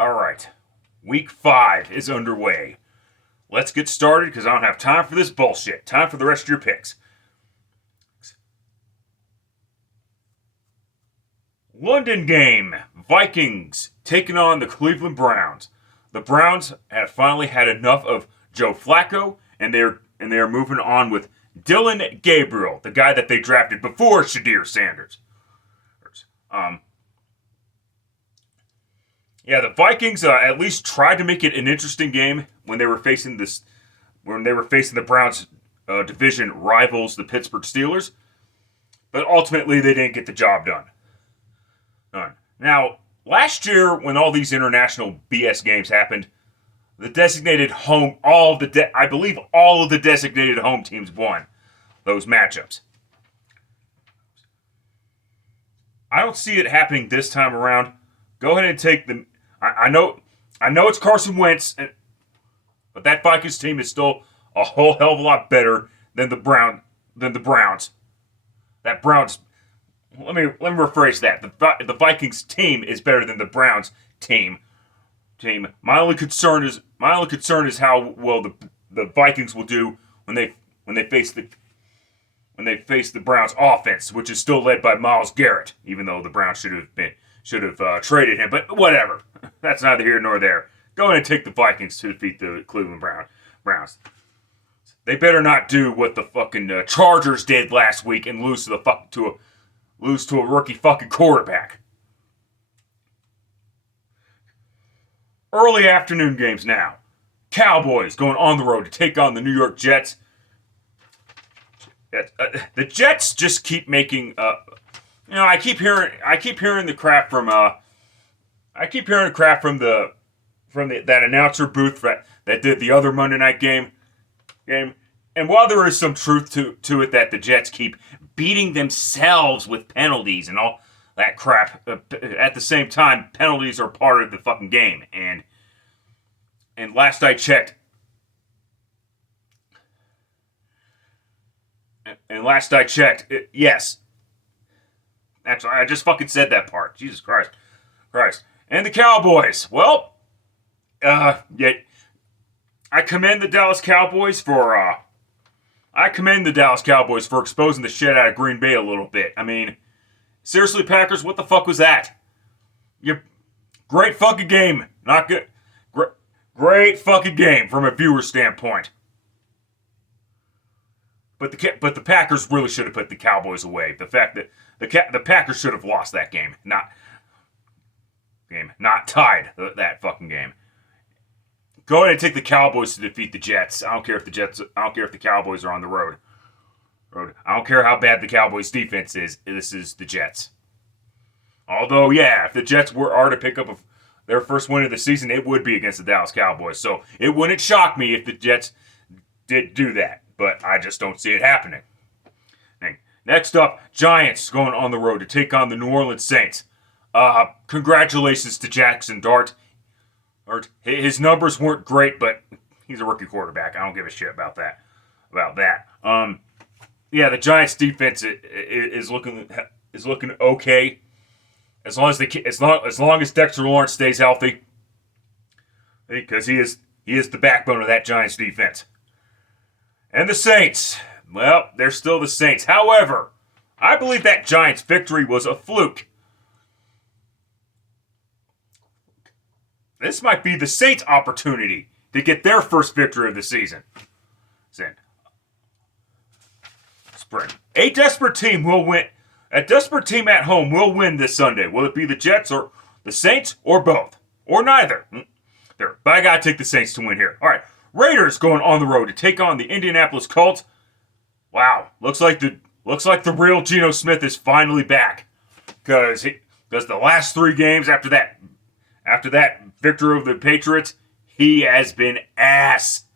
All right. Week 5 is underway. Let's get started because I don't have time for this bullshit. Time for the rest of your picks. London game. Vikings taking on the Cleveland Browns. The Browns have finally had enough of Joe Flacco, and they're moving on with Dylan Gabriel, the guy that they drafted before Shadir Sanders. Yeah, the Vikings at least tried to make it an interesting game when they were facing the Browns division rivals, the Pittsburgh Steelers. But ultimately, they didn't get the job done. Now, last year, when all these international BS games happened, the designated home, I believe all of the designated home teams won those matchups. I don't see it happening this time around. Go ahead and take the. I know it's Carson Wentz, but that Vikings team is still a whole hell of a lot better than the Browns. That Browns. Let me rephrase that. The Vikings team is better than the Browns team. My only concern is how well the Vikings will do when they face the Browns offense, which is still led by Myles Garrett, even though the Browns should have traded him. But whatever, that's neither here nor there. Go ahead and take the Vikings to defeat the Cleveland Browns. They better not do what the fucking Chargers did last week and lose to a rookie fucking quarterback. Early afternoon games now. Cowboys going on the road to take on the New York Jets. The Jets just keep making. I keep hearing the crap from. That announcer booth that did the other Monday night game. And while there is some truth to it that the Jets keep beating themselves with penalties and all that crap, at the same time, penalties are part of the fucking game. And last I checked, yes. That's I just fucking said that part. Jesus Christ. And the Cowboys. Well, I commend the Dallas Cowboys for exposing the shit out of Green Bay a little bit. I mean, seriously, Packers, what the fuck was that? Great fucking game. Not good. Great fucking game from a viewer standpoint. But the Packers really should have put the Cowboys away. The fact that the Packers should have lost that game, not tied that fucking game. Go ahead and take the Cowboys to defeat the Jets. I don't care if the Cowboys are on the road. I don't care how bad the Cowboys defense is. This is the Jets. Although, yeah, if the Jets are to pick up their first win of the season, it would be against the Dallas Cowboys. So it wouldn't shock me if the Jets did do that. But I just don't see it happening. Next up, Giants going on the road to take on the New Orleans Saints. Congratulations to Jackson Dart. His numbers weren't great, but he's a rookie quarterback. I don't give a shit about that. The Giants defense is looking okay. As long as Dexter Lawrence stays healthy, because he is the backbone of that Giants defense. And the Saints, well, they're still the Saints. However, I believe that Giants victory was a fluke. This might be the Saints' opportunity to get their first victory of the season. Spring. A desperate team will win. A desperate team at home will win this Sunday. Will it be the Jets or the Saints or both? Or neither? But I gotta take the Saints to win here. All right. Raiders going on the road to take on the Indianapolis Colts. Wow. Looks like the real Geno Smith is finally back. Because the last 3 games after that victory over the Patriots, he has been ass.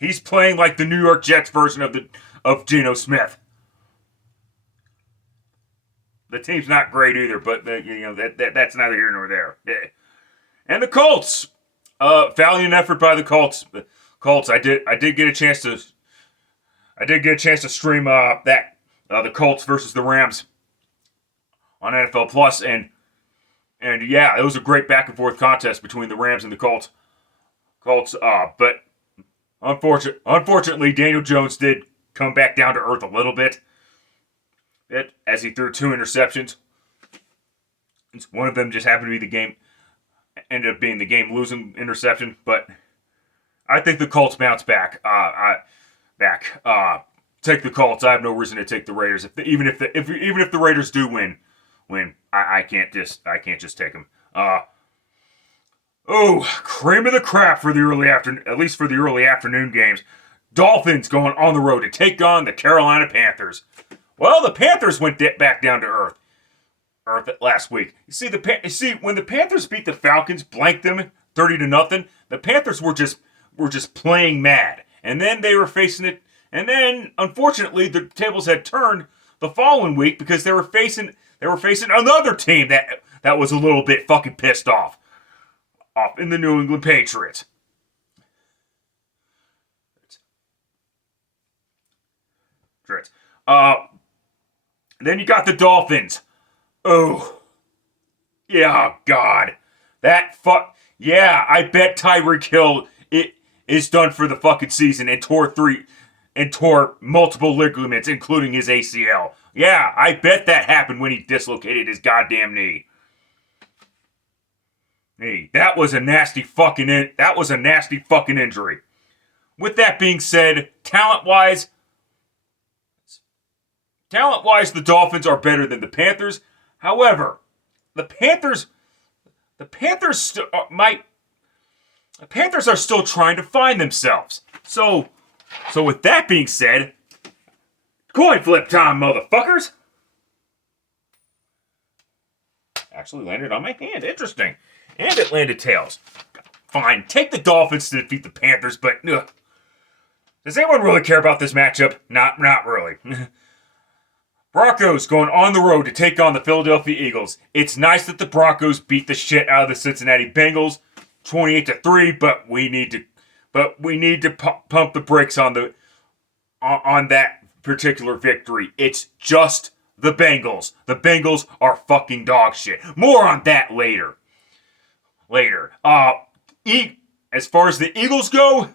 He's playing like the New York Jets version of Geno Smith. The team's not great either, but that's neither here nor there. Yeah. And the Colts, valiant effort by the Colts. I did get a chance to stream the Colts versus the Rams on NFL Plus, and yeah, it was a great back and forth contest between the Rams and the Colts. But unfortunately, Daniel Jones did come back down to earth a little bit as he threw 2 interceptions. One of them just happened to be ended up being the game losing interception, but I think the Colts bounce back. Take the Colts. I have no reason to take the Raiders. Even if the Raiders do win, I can't just take them. Cream of the crap for the early afternoon, at least for the early afternoon games. Dolphins going on the road to take on the Carolina Panthers. Well, the Panthers went back down to earth last week. You see, when the Panthers beat the Falcons, blanked them 30-0, the Panthers were just playing mad, and then they were facing it. And then, unfortunately, the tables had turned the following week because they were facing another team that was a little bit fucking pissed off in the New England Patriots. Then you got the Dolphins. Oh, yeah, God, yeah, I bet Tyreek Hill is done for the fucking season and tore multiple ligaments, including his ACL. Yeah, I bet that happened when he dislocated his goddamn knee. Hey, that was a nasty fucking injury. With that being said, talent-wise, the Dolphins are better than the Panthers. However, the Panthers are still trying to find themselves. So with that being said, coin flip time, motherfuckers. Actually landed on my hand. Interesting. And it landed tails. Fine. Take the Dolphins to defeat the Panthers, but does anyone really care about this matchup? Not really. Broncos going on the road to take on the Philadelphia Eagles. It's nice that the Broncos beat the shit out of the Cincinnati Bengals 28-3, but we need to pump the brakes on that particular victory. It's just the Bengals. The Bengals are fucking dog shit. More on that later. As far as the Eagles go,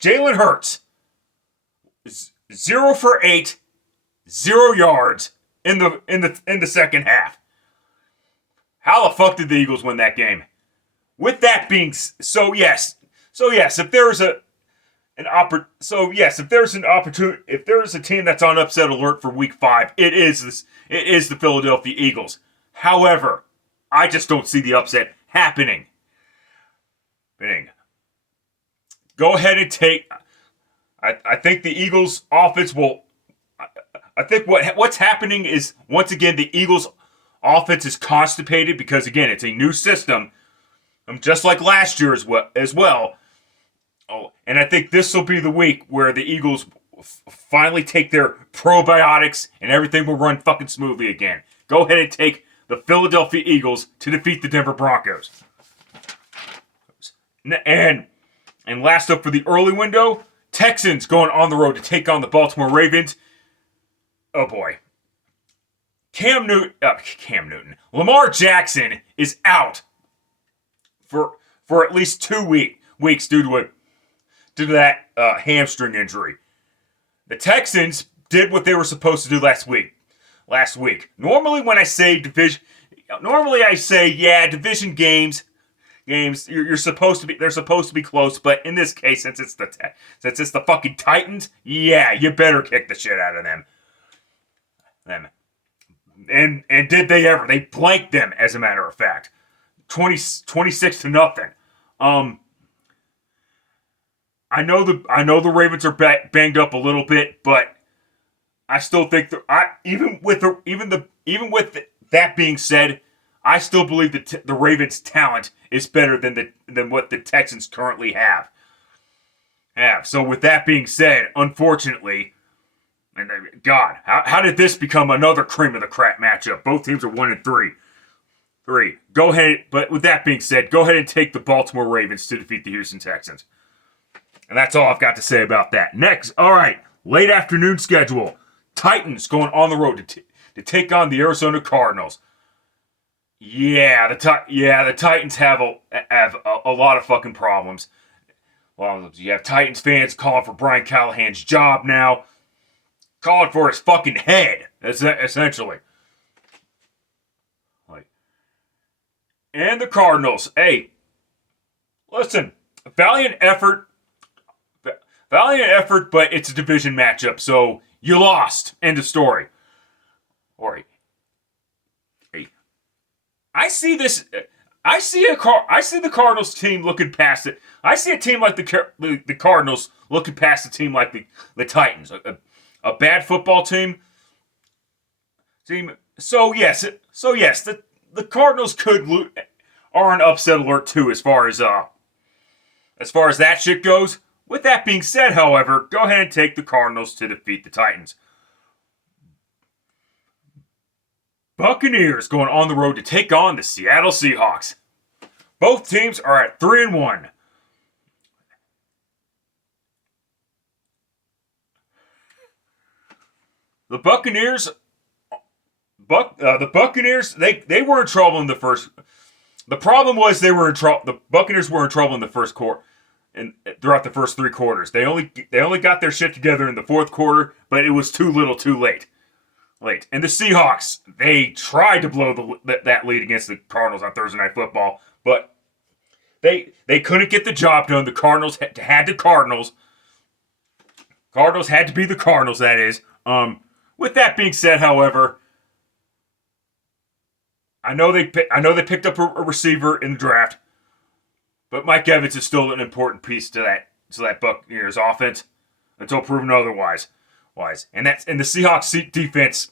Jalen Hurts, 0 for 8, 0 yards in the second half. How the fuck did the Eagles win that game? With that being yes, if there's if there's a team that's on upset alert for Week 5, it is the Philadelphia Eagles. However, I just don't see the upset happening. Go ahead and take. I think the Eagles' offense will. I think what's happening is, once again, the Eagles' offense is constipated because, again, it's a new system, just like last year as well. Oh, and I think this will be the week where the Eagles finally take their probiotics and everything will run fucking smoothly again. Go ahead and take the Philadelphia Eagles to defeat the Denver Broncos. And last up for the early window, Texans going on the road to take on the Baltimore Ravens. Oh boy. Cam Newton. Lamar Jackson is out for at least 2 weeks due to that hamstring injury. The Texans did what they were supposed to do last week. Normally when I say division, division games they're supposed to be close, but in this case, since it's the fucking Titans, yeah, you better kick the shit out of them. And did they ever? They blanked them, as a matter of fact. 26-0. I know the Ravens are banged up a little bit, but I still think even with that being said, I still believe that the Ravens' talent is better than what the Texans currently have. So with that being said, unfortunately, and God, how did this become another cream of the crap matchup? Both teams are 1-3. Go ahead, but with that being said, go ahead and take the Baltimore Ravens to defeat the Houston Texans. And that's all I've got to say about that. Next, all right, late afternoon schedule. Titans going on the road to take on the Arizona Cardinals. Yeah, the Titans have a lot of fucking problems. Well, you have Titans fans calling for Brian Callahan's job now, calling for his fucking head, essentially. And the Cardinals, hey, listen, valiant effort, but it's a division matchup, so you lost. End of story. All right. Hey, I see this. I see the Cardinals team looking past it. I see a team like the Cardinals looking past a team like the Titans, a bad football team. So yes, the Cardinals are an upset alert too, as far as that shit goes. With that being said, however, go ahead and take the Cardinals to defeat the Titans. Buccaneers going on the road to take on the Seattle Seahawks. Both teams are at 3-1. The Buccaneers, they were in trouble in the first. The problem was they were in trouble. The Buccaneers were in trouble in the first quarter, and throughout the first 3 quarters, they only got their shit together in the fourth quarter, but it was too little, too late. And the Seahawks, they tried to blow that lead against the Cardinals on Thursday Night Football, but they couldn't get the job done. The Cardinals had to Cardinals. Cardinals had to be the Cardinals. That is. With that being said, however, I know they picked up a receiver in the draft, but Mike Evans is still an important piece to that Buccaneers offense until proven otherwise. And the Seahawks defense,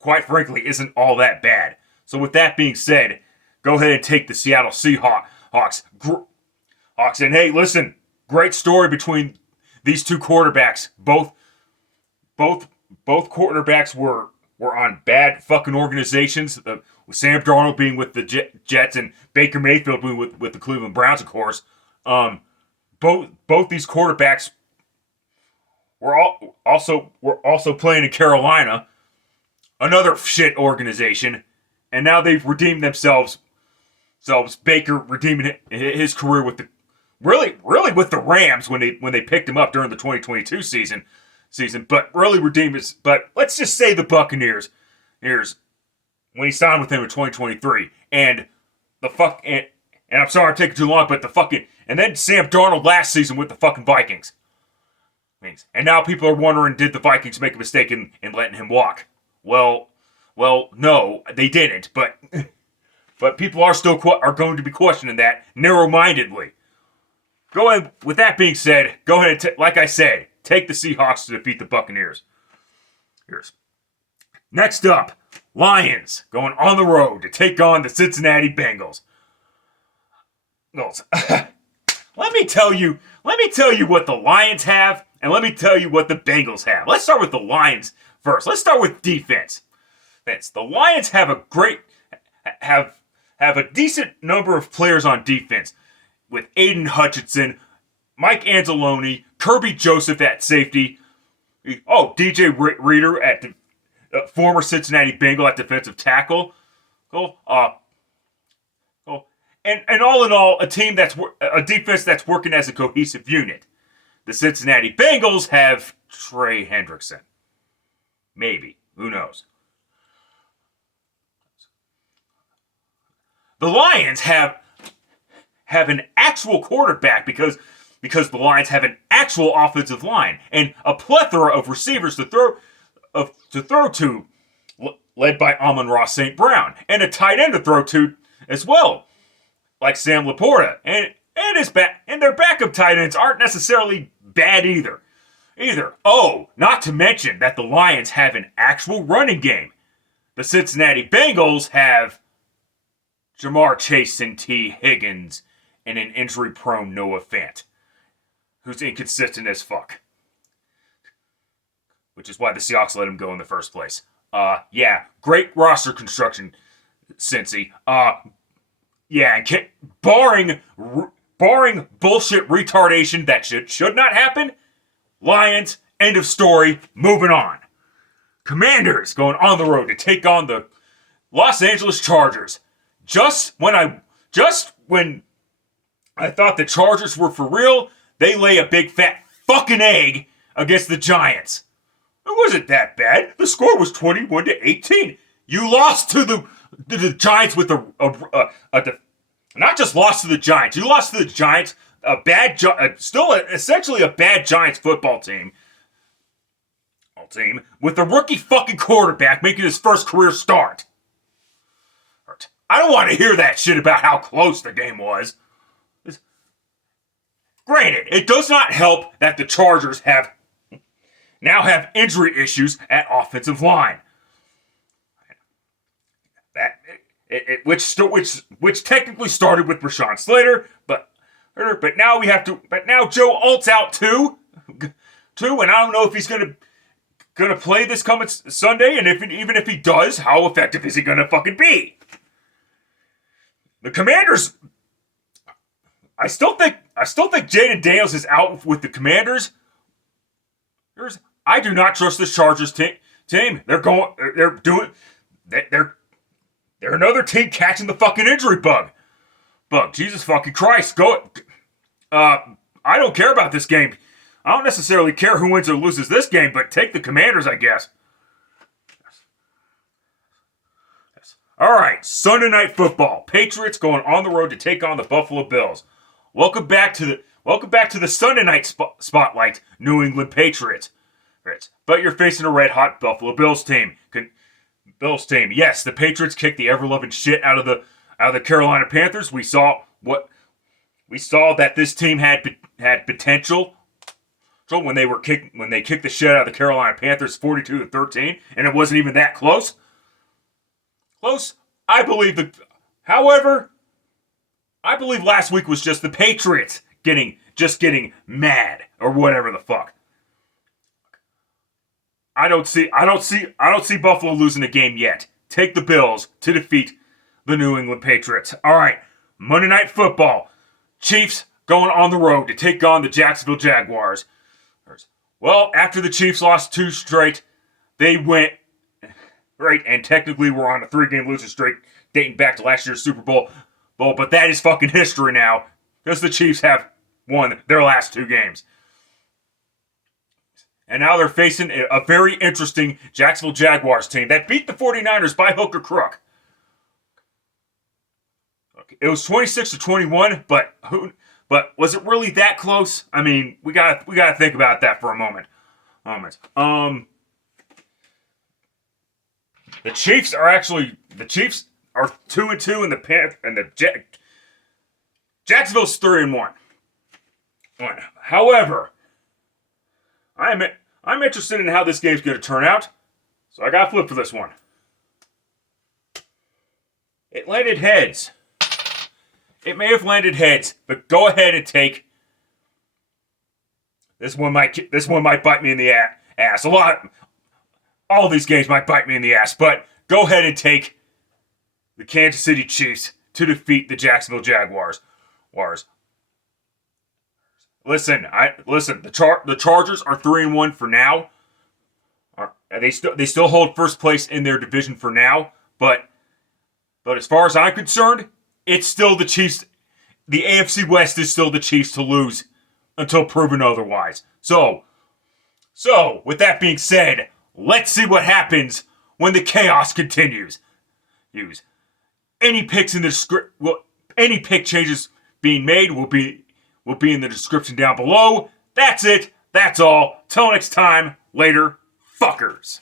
quite frankly, isn't all that bad. So with that being said, go ahead and take the Seattle Seahawks. And hey, listen, great story between these two quarterbacks. Both quarterbacks were on bad fucking organizations. Sam Darnold being with the Jets and Baker Mayfield being with the Cleveland Browns, of course. Both these quarterbacks were also playing in Carolina, another shit organization, and now they've redeemed themselves. Baker redeeming his career with the really with the Rams when they picked him up during the 2022 season, but really redeemed his. But let's just say the Buccaneers, when he signed with him in 2023, and I'm sorry I'm taking too long, but and then Sam Darnold last season with the fucking Vikings. And now people are wondering, did the Vikings make a mistake in letting him walk? Well, no, they didn't. But people are going to be questioning that narrow-mindedly. Go ahead. With that being said, go ahead and like I said, take the Seahawks to defeat the Buccaneers. Next up, Lions going on the road to take on the Cincinnati Bengals. Let me tell you what the Lions have, and let me tell you what the Bengals have. Let's start with the Lions first. Let's start with defense. The Lions have a decent number of players on defense, with Aiden Hutchinson, Mike Anzalone, Kirby Joseph at safety, DJ Reader at the former Cincinnati Bengal at defensive tackle. And all in all, a defense that's working as a cohesive unit. The Cincinnati Bengals have Trey Hendrickson. Maybe. Who knows? The Lions have an actual quarterback because the Lions have an actual offensive line and a plethora of receivers to throw to, led by Amon-Ra St. Brown, and a tight end to throw to as well, like Sam Laporta, and their backup tight ends aren't necessarily bad either. Not to mention that the Lions have an actual running game. The Cincinnati Bengals have Jamar Chase and T. Higgins and an injury-prone Noah Fant, who's inconsistent as fuck. Which is why the Seahawks let him go in the first place. Great roster construction, Cincy. Barring barring bullshit retardation that should not happen, Lions, end of story, moving on. Commanders going on the road to take on the Los Angeles Chargers. Just when I thought the Chargers were for real, they lay a big fat fucking egg against the Giants. It wasn't that bad. The score was 21-18. You lost to the Giants with not just lost to the Giants. You lost to the Giants, essentially a bad Giants football team. With a rookie fucking quarterback making his first career start. I don't want to hear that shit about how close the game was. Granted, it does not help that the Chargers now have injury issues at offensive line. Which technically started with Rashawn Slater, but now Joe Alt's out too, and I don't know if he's gonna play this coming Sunday, and even if he does, how effective is he gonna fucking be? The Commanders, I still think Jaden Daniels is out with the Commanders. I do not trust this Chargers team. They're another team catching the fucking injury bug. Jesus fucking Christ. I don't care about this game. I don't necessarily care who wins or loses this game, but take the Commanders, I guess. Yes. All right, Sunday Night Football. Patriots going on the road to take on the Buffalo Bills. Welcome back to the Sunday Night Spotlight, New England Patriots. But you're facing a red-hot Buffalo Bills team. Yes, the Patriots kicked the ever-loving shit out of the Carolina Panthers. We saw that this team had potential. So when they kicked the shit out of the Carolina Panthers 42-13, and it wasn't even that close. However, I believe last week was just the Patriots getting mad or whatever the fuck. I don't see Buffalo losing a game yet. Take the Bills to defeat the New England Patriots. All right, Monday Night Football. Chiefs going on the road to take on the Jacksonville Jaguars. Well, after the Chiefs lost 2 straight, they went right, and technically we're on a 3-game losing streak dating back to last year's Super Bowl. But that is fucking history now, because the Chiefs have won their last 2 games. And now they're facing a very interesting Jacksonville Jaguars team that beat the 49ers by hook or crook. It was 26-21, but was it really that close? I mean, we gotta think about that for a moment. The Chiefs are 2-2 and Jacksonville's 3-1. However, I'm interested in how this game's going to turn out, so I got to flip for this one. It landed heads. It may have landed heads, but go ahead and take. This one might bite me in the ass. All these games might bite me in the ass, but go ahead and take the Kansas City Chiefs to defeat the Jacksonville Jaguars. Listen. The Chargers are 3-1 for now. They still hold first place in their division for now, but as far as I'm concerned, it's still the Chiefs. The AFC West is still the Chiefs to lose until proven otherwise. So with that being said, let's see what happens when the chaos continues. Any picks in the script, any pick changes being made will be in the description down below. That's it. That's all. Till next time. Later, fuckers.